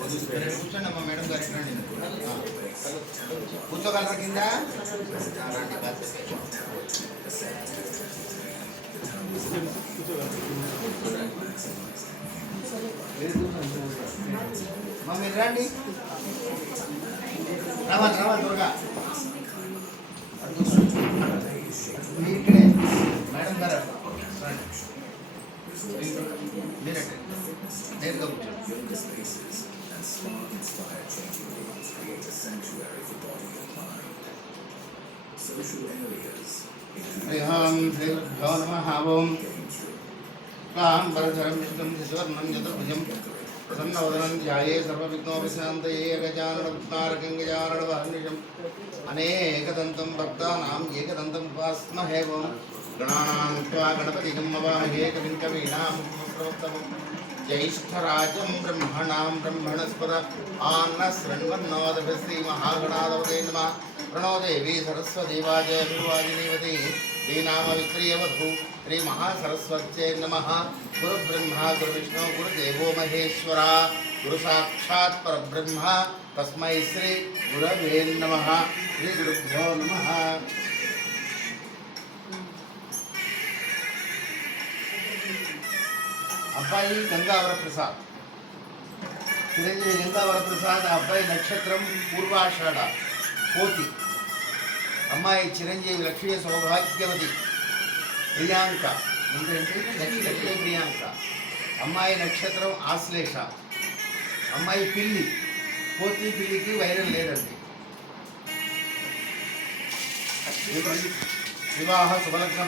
కూర్చోండి అమ్మా మేడం గారు రండి కూర్చోగలరా కింద మీరు రండి రావాలి రావాలి త్వరగా ఇక్కడే మేడం గారు రండి మీరండి నేరుగా కూర్చోండి శ్రీగురుభ్యో నమః ఓం వరధరం విష్ణుం శశివర్ణం చతుర్భుజం ప్రసన్నవదనం ధ్యాయే సర్వవిఘ్నోపశాంతయే గజానన గజాననవర్నిషం అనేకదంతం భక్తానాం ఏకదంతం ఉపాస్మహే ఓం గణానాం త్వా గణపతిం నమామహే కవిం కవీనాం ఉపమశ్రవస్తమం జ్యేష్ఠరాజం బ్రహ్మణాం బ్రహ్మణస్పద ఆన్నశృణ్వన్నోదభి శ్రీమహాగణాధిపతే నమః ప్రణో దేవి సరస్వతి వాజయవాజినీవతి శ్రీనామవిక్రియవధూ శ్రీ మహాసరస్వత్యై నమః గురు బ్రహ్మ గురు విష్ణు గురుదేవో మహేశ్వర గురు సాక్షాత్ పరబ్రహ్మ తస్మై శ్రీ గురవే నమః శ్రీ గురుభ్యో నమః. అబ్బాయి గంగావర ప్రసాద్, చిరంజీవి గంగావర ప్రసాద్. అబ్బాయి నక్షత్రం పూర్వాషాఢ కోతి. అమ్మాయి చిరంజీవి లక్ష్మీ సౌభాగ్యవతి ప్రియాంక. ముందేంటి లక్ష్మీ ప్రియాంక. అమ్మాయి నక్షత్రం ఆశ్లేష. అమ్మాయి పిల్లి. కోతి పిల్లికి వైరం లేదండి. వివాహ శుభలగ్న